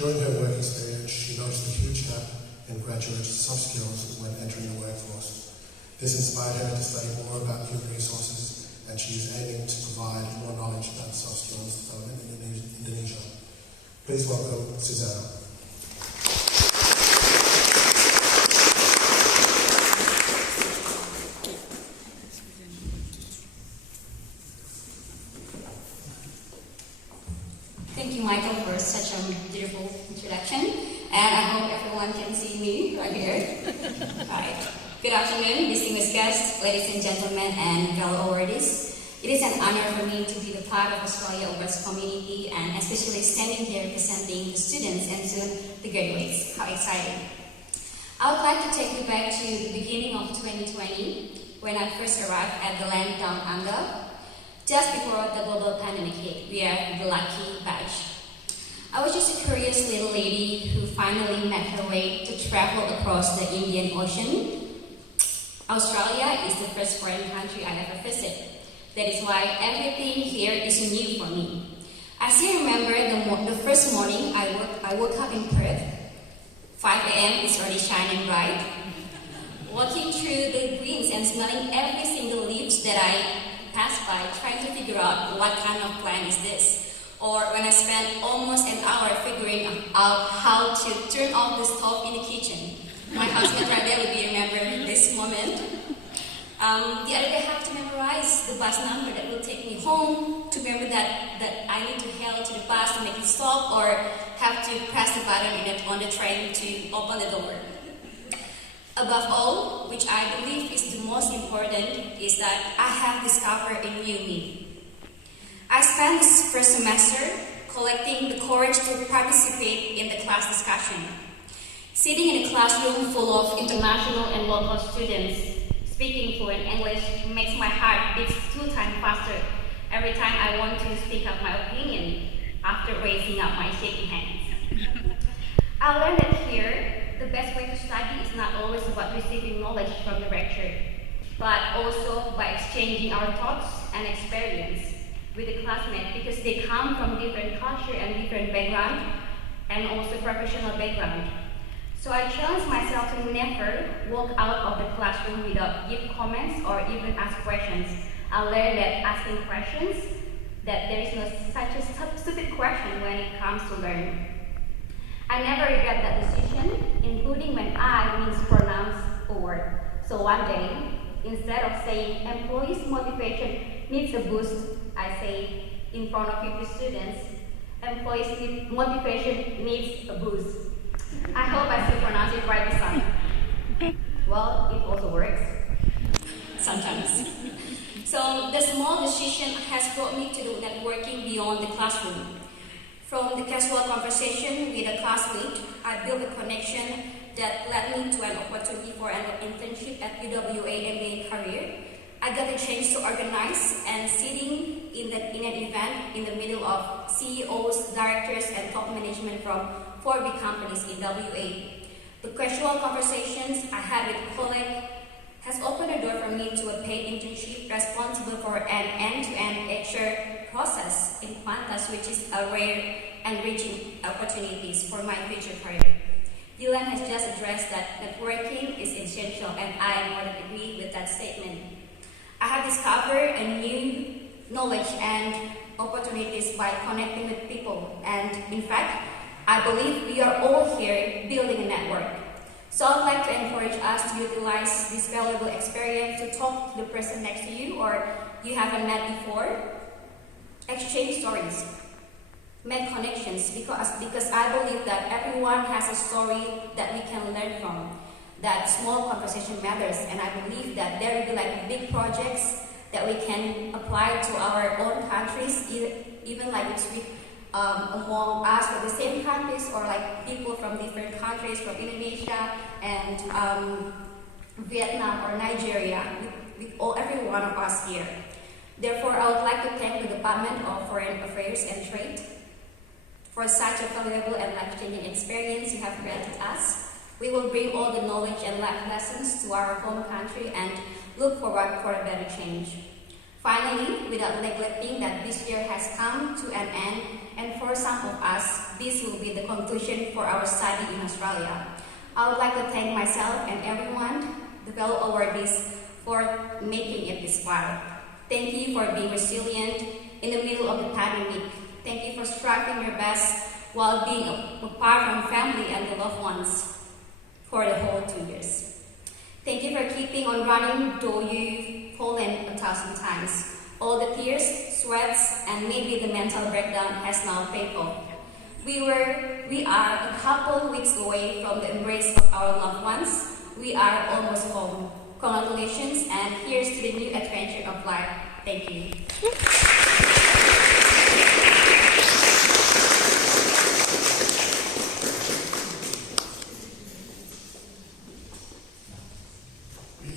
During her work experience, she noticed a huge gap in graduate soft skills when entering the workforce. This inspired her to study more about human resources, and she is aiming to provide more knowledge about soft skills development in Indonesia. Please welcome Suzana. Thank you, Michael, for such a beautiful introduction, and I hope everyone can see me right here. Right. Good afternoon, distinguished guests, ladies and gentlemen, and fellow awardees. It is an honor for me to be the part of Australia Awards community, and especially standing here representing the students and soon the graduates. How exciting! I would like to take you back to the beginning of 2020, when I first arrived at the land down under. Just before the global pandemic hit, we are the lucky batch. I was just a curious little lady who finally met her way to travel across the Indian Ocean. Australia is the first foreign country I ever visited. That is why everything here is new for me. I still remember the first morning I woke up in Perth. 5 a.m. is already shining bright. Walking through the greens and smelling every single leaf that I passed by, trying to figure out what kind of plant is this. Or when I spent almost an hour figuring out how to turn off the stove in the kitchen. My husband right there would remember this moment. The other day I have to memorize the bus number that will take me home, to remember that I need to hail to the bus to make it stop, or have to press the button on the train to open the door. Above all, which I believe is the most important, is that I have discovered a new me. I spent this first semester collecting the courage to participate in the class discussion. Sitting in a classroom full of international and local students, speaking fluent English makes my heart beat 2 times faster every time I want to speak up my opinion after raising up my shaky hands. I learned that here, the best way to study is not always about receiving knowledge from the lecture, but also by exchanging our thoughts and experience with the classmates, because they come from different culture and different background, and also professional background. So I challenge myself to never walk out of the classroom without give comments or even ask questions. I learned that asking questions, that there is no such a stupid question when it comes to learn. I never regret that decision, including when I mispronounce a word. So one day, instead of saying employees' motivation needs a boost, I say in front of 50 students, employees' motivation needs a boost. I hope I still pronounce it right this time. Well, it also works. Sometimes. So the small decision has brought me to do networking beyond the classroom. From the casual conversation with a classmate, I built a connection that led me to an opportunity for an internship at UWA MBA career. I got a chance to organize and sitting in an event in the middle of CEOs, directors, and top management from 4 big companies in WA. The casual conversations I had with a colleague has opened a door for me to a paid internship responsible for an end-to-end HR process in Qantas, which is a rare and reaching opportunities for my future career. Dylan has just addressed that networking is essential, and I more than agree with that statement. I have discovered a new knowledge and opportunities by connecting with people, and in fact, I believe we are all here building a network. So I'd like to encourage us to utilize this valuable experience to talk to the person next to you or you haven't met before. Exchange stories, make connections, because I believe that everyone has a story that we can learn from. That small conversation matters, and I believe that there will be like big projects that we can apply to our own countries, even like among us from the same countries, or like people from different countries, from Indonesia and Vietnam or Nigeria, with every one of us here. Therefore, I would like to thank the Department of Foreign Affairs and Trade for such a valuable and life-changing experience you have granted us. We will bring all the knowledge and life lessons to our home country and look forward for a better change. Finally, without neglecting that this year has come to an end, and for some of us, this will be the conclusion for our study in Australia. I would like to thank myself and everyone, the fellow awardees, for making it this far. Thank you for being resilient in the middle of the pandemic. Thank you for striving your best while being apart from family and the loved ones for the whole 2 years. Thank you for keeping on running though you've fallen 1,000 times. All the tears, sweats, and maybe the mental breakdown has now paid off. We are a couple weeks away from the embrace of our loved ones. We are almost home. Congratulations, and here's to the new adventure of life. Thank you.